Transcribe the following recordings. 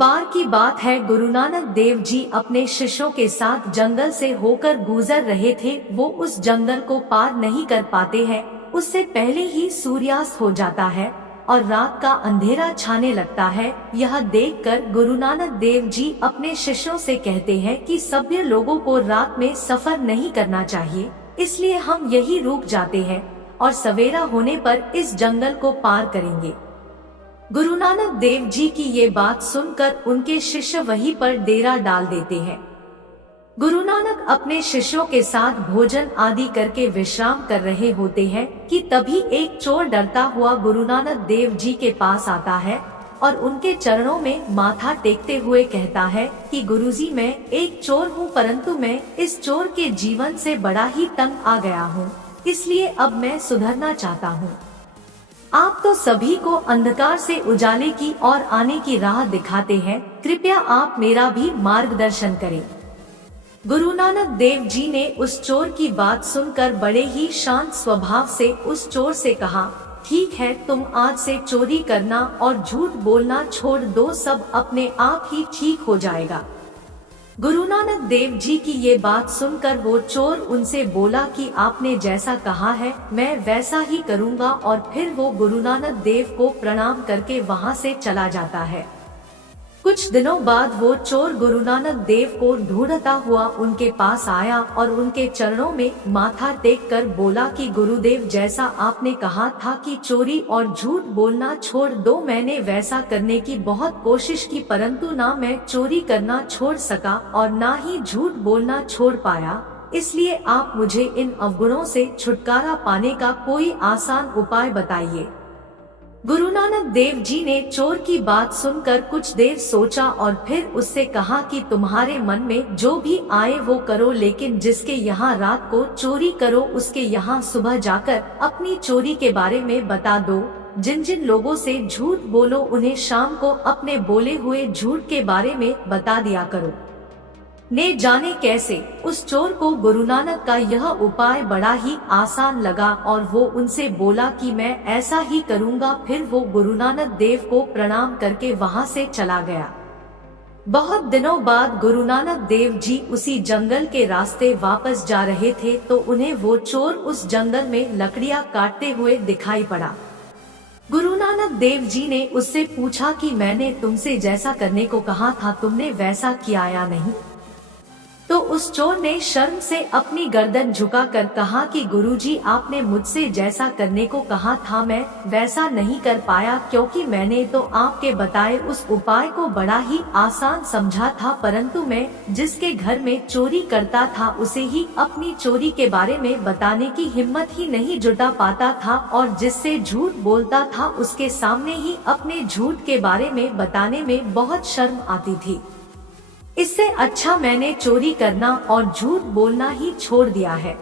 बार की बात है, गुरु नानक देव जी अपने शिष्यों के साथ जंगल से होकर गुजर रहे थे। वो उस जंगल को पार नहीं कर पाते हैं। उससे पहले ही सूर्यास्त हो जाता है और रात का अंधेरा छाने लगता है। यह देखकर गुरु नानक देव जी अपने शिष्यों से कहते हैं कि सभ्य लोगों को रात में सफर नहीं करना चाहिए, इसलिए हम यही रुक जाते हैं और सवेरा होने पर इस जंगल को पार करेंगे। गुरु नानक देव जी की ये बात सुनकर उनके शिष्य वहीं पर डेरा डाल देते हैं। गुरु नानक अपने शिष्यों के साथ भोजन आदि करके विश्राम कर रहे होते हैं कि तभी एक चोर डरता हुआ गुरु नानक देव जी के पास आता है और उनके चरणों में माथा टेकते हुए कहता है कि गुरुजी, मैं एक चोर हूँ, परंतु मैं इस चोर के जीवन से बड़ा ही तंग आ गया हूँ, इसलिए अब मैं सुधरना चाहता हूँ। आप तो सभी को अंधकार से उजाले की ओर आने की राह दिखाते हैं, कृपया आप मेरा भी मार्गदर्शन करें। गुरु नानक देव जी ने उस चोर की बात सुनकर बड़े ही शांत स्वभाव से उस चोर से कहा, ठीक है, तुम आज से चोरी करना और झूठ बोलना छोड़ दो, सब अपने आप ही ठीक हो जाएगा। गुरु नानक देव जी की ये बात सुनकर वो चोर उनसे बोला कि आपने जैसा कहा है मैं वैसा ही करूँगा, और फिर वो गुरु नानक देव को प्रणाम करके वहाँ से चला जाता है। कुछ दिनों बाद वो चोर गुरु नानक देव को ढूंढता हुआ उनके पास आया और उनके चरणों में माथा टेक कर बोला कि गुरुदेव, जैसा आपने कहा था कि चोरी और झूठ बोलना छोड़ दो, मैंने वैसा करने की बहुत कोशिश की, परंतु ना मैं चोरी करना छोड़ सका और ना ही झूठ बोलना छोड़ पाया, इसलिए आप मुझे इन अवगुणों से छुटकारा पाने का कोई आसान उपाय बताइए। गुरु नानक देव जी ने चोर की बात सुनकर कुछ देर सोचा और फिर उससे कहा कि तुम्हारे मन में जो भी आए वो करो, लेकिन जिसके यहाँ रात को चोरी करो उसके यहाँ सुबह जाकर अपनी चोरी के बारे में बता दो। जिन जिन लोगों से झूठ बोलो उन्हें शाम को अपने बोले हुए झूठ के बारे में बता दिया करो। ने जाने कैसे उस चोर को गुरु नानक का यह उपाय बड़ा ही आसान लगा और वो उनसे बोला कि मैं ऐसा ही करूँगा। फिर वो गुरु नानक देव को प्रणाम करके वहाँ से चला गया। बहुत दिनों बाद गुरु नानक देव जी उसी जंगल के रास्ते वापस जा रहे थे तो उन्हें वो चोर उस जंगल में लकड़ियाँ काटते हुए दिखाई पड़ा। गुरु नानक देव जी ने उससे पूछा कि मैंने तुमसे जैसा करने को कहा था तुमने वैसा किया या नहीं? तो उस चोर ने शर्म से अपनी गर्दन झुकाकर कहा कि गुरुजी, आपने मुझसे जैसा करने को कहा था मैं वैसा नहीं कर पाया, क्योंकि मैंने तो आपके बताए उस उपाय को बड़ा ही आसान समझा था, परंतु मैं जिसके घर में चोरी करता था उसे ही अपनी चोरी के बारे में बताने की हिम्मत ही नहीं जुटा पाता था, और जिससे झूठ बोलता था उसके सामने ही अपने झूठ के बारे में बताने में बहुत शर्म आती थी। इससे अच्छा मैंने चोरी करना और झूठ बोलना ही छोड़ दिया है।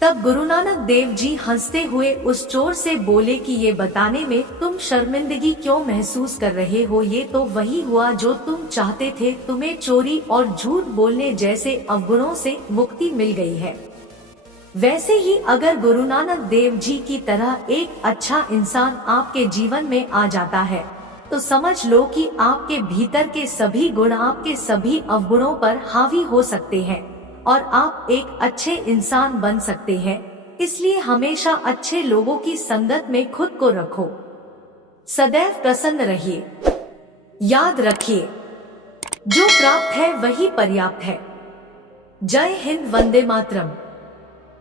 तब गुरु नानक देव जी हंसते हुए उस चोर से बोले कि ये बताने में तुम शर्मिंदगी क्यों महसूस कर रहे हो, ये तो वही हुआ जो तुम चाहते थे, तुम्हें चोरी और झूठ बोलने जैसे अवगुणों से मुक्ति मिल गई है। वैसे ही अगर गुरु नानक देव जी की तरह एक अच्छा इंसान आपके जीवन में आ जाता है तो समझ लो कि आपके भीतर के सभी गुण आपके सभी अवगुणों पर हावी हो सकते हैं और आप एक अच्छे इंसान बन सकते हैं। इसलिए हमेशा अच्छे लोगों की संगत में खुद को रखो। सदैव प्रसन्न रहिए। याद रखिए, जो प्राप्त है वही पर्याप्त है। जय हिंद, वंदे मातरम।